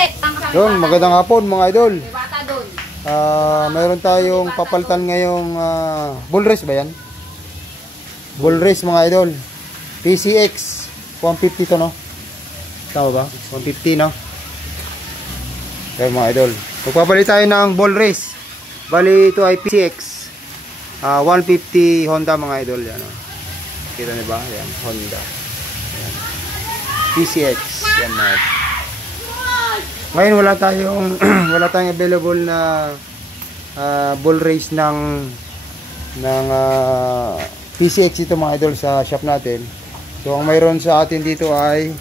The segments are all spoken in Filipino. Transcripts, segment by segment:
ulit. Doon, magandang hapon mga idol. May bata doon. Mayroon tayong papalitan ngayong bull race ba yan? Bull race mga idol. PCX 150 to, no? Tama ba? 150, no? Okay mga idol. Magpapalit tayo ng bull race. Bali ito ay PCX 150 Honda mga idol. Yan, no? Kita niyo ba? Yan, Honda. Yan. PCX. Yan mga idol. Ngayon wala tayong available na bull race ng PCX ito mga idol sa shop natin. So ang mayroon sa atin dito ay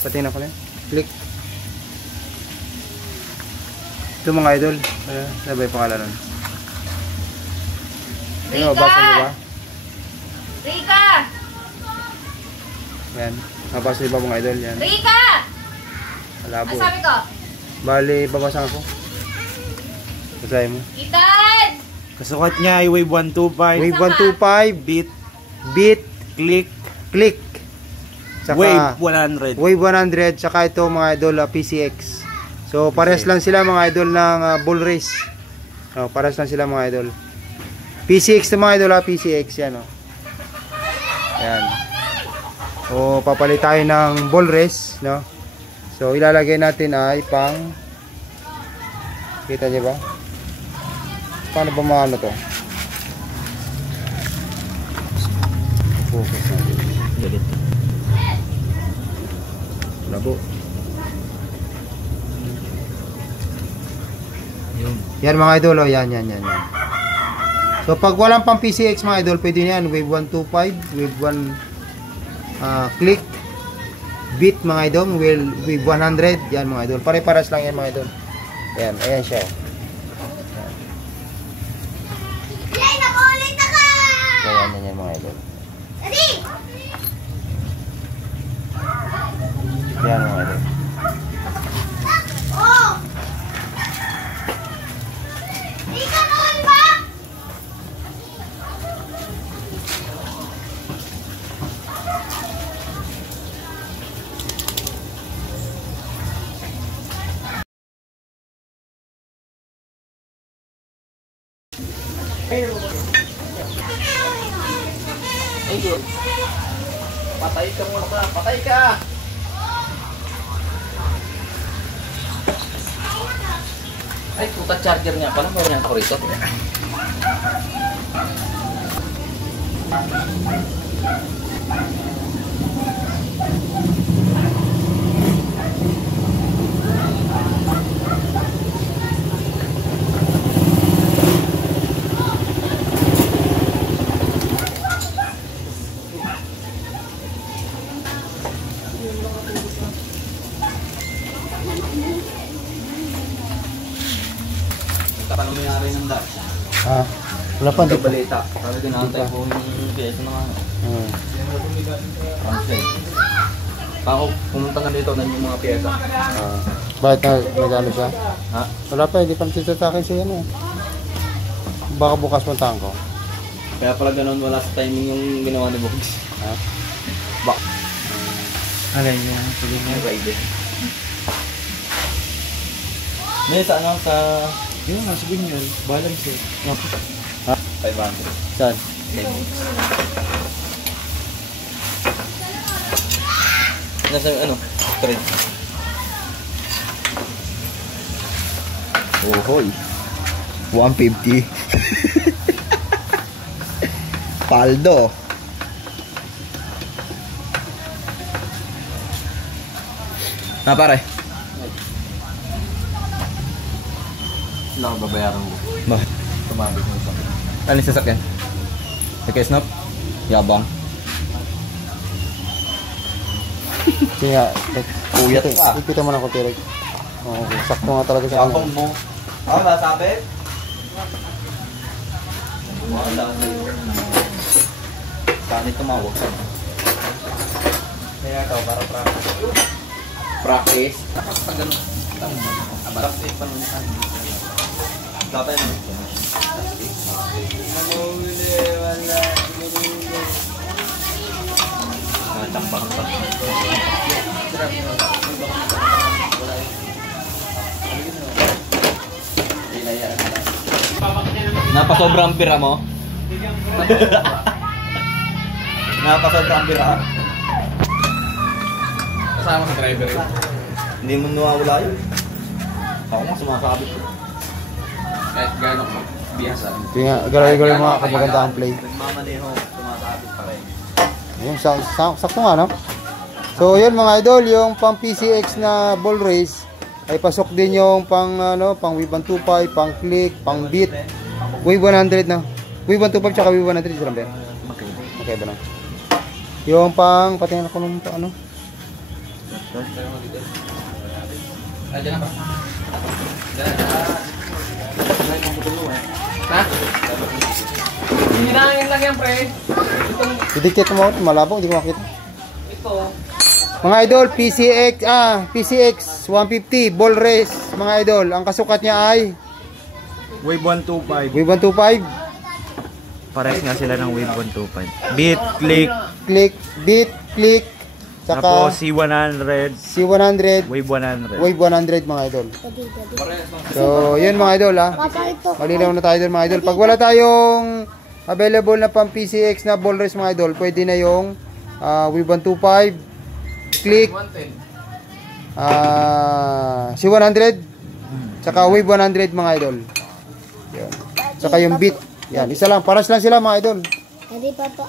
patingnan ko na. Click. Ito mga idol. Ano ba yung pangalan nun? Ano mabasa nyo ba? Rika! Yan. Mabasa nyo ba mga idol? Yan. Rika! Malabo. Ano sabi ko? Bali, babasa ko. Basahin mo. Ethan! Kasukat niya ay Wave 125. Wave 125. Beat. Click. Saka, Wave 100. Wave 100. Saka ito mga idol, PCX. So, pares lang sila mga idol ng bull race. Pares lang sila mga idol. PCX na mga idol, PCX. Yan, Yan. O, papalit tayo ng bull race, no? So, ilalagay natin ay pang, kita niyo ba? Paano ba maano to? Focus natin. Galit. Labo. Yan mga idol, yan. So, pag walang pang PCX mga idol, pwede yan. Wave 125, Wave 1 click. Beat mga idol, wave 100. Yan mga idol, pare-paras lang yan mga idol. Yan, ayan siya. Yan mga idol. Yan mga idol. Patay ka muna pa. Patay ka! Ay, puta charger niya pala. Mayroon ako rito. Paano mayari ng dash? Wala pa. Hindi balita. Sabi kinantay ko yung PS na nga. Translate. Ako, pumunta nga dito na yung mga pyesa. Bakit nag-ano siya? Ha? Wala pa, hindi pa natitatakin siya yan. Baka bukas puntahan ko. Kaya pala ganun, wala sa timing yung ginawa ni Bogs. Ha? Bak. Alay niya, sige niya. Ride. May sa ano, sa... Yun nga, sabihin yun. Balance eh. Ha? 500. Saan? Nasa ano? Thread. Ohoy. 150. Paldo. Na pare. Wala ko babayaran mo. Bakit? Tumabig mo sa akin. Ano yung sasakyan? Okay, snap? Yabang. Sige nga, Uyat ka. ipita mo na ko, Tirek. Okay, sakto nga talaga sa Yabang ano. mo. Ako ba sabi? Wala ko. Saan ito tumawag sa ano? Kaya ito, para practice. Practice? Pag ganun. Practice pa nun. Dapat yun. Tampang pa. Napasobrang pira mo? Napasobrang pira? Kasama sa driver eh. Hindi mo nawawala yun. Ako nga sumasabit ko. Kahit gano'n ko. Bihasa. Kaya galay-galay mga kamaganda ang play. Nagmamaneho, sumasabit pa rin. Ayun, sakto nga, no? So, yun mga idol, yung pang PCX na ball race, ay pasok din yung pang, pang Wave 125, pang click, pang beat, Wave 100 na. Wave 125 tsaka Wave 100, isa lang ba? Okay ba lang? Yung pang, patingin ako nung ano? Diyan na ba? Ha? Hinangin lang yan, pre. Didictate mo ako, malabo, hindi ko makita. Ito. Mga idol, PCX 150 ball race, mga idol. Ang kasukat niya ay Wave 125. Wave 125, Pares nga sila ng Wave 125. Beat, click, click, beat, click, saka tapos C100, C100, Wave 100. Wave 100 mga idol. So, yun mga idol ha. Malinaw na tayo doon mga idol. Pag wala tayong available na pang PCX na ball race mga idol, pwede na yung Wave 125, click, C100, saka Wave 100 mga idol. Yan. Saka yung beat. Yan, isa lang. Paras lang sila mga idol. Daddy, papa.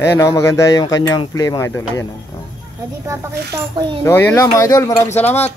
Ayan o, maganda yung kanyang play mga idol. Ayan o. Daddy, papakita ko yun. So, yun lang mga idol. Maraming salamat.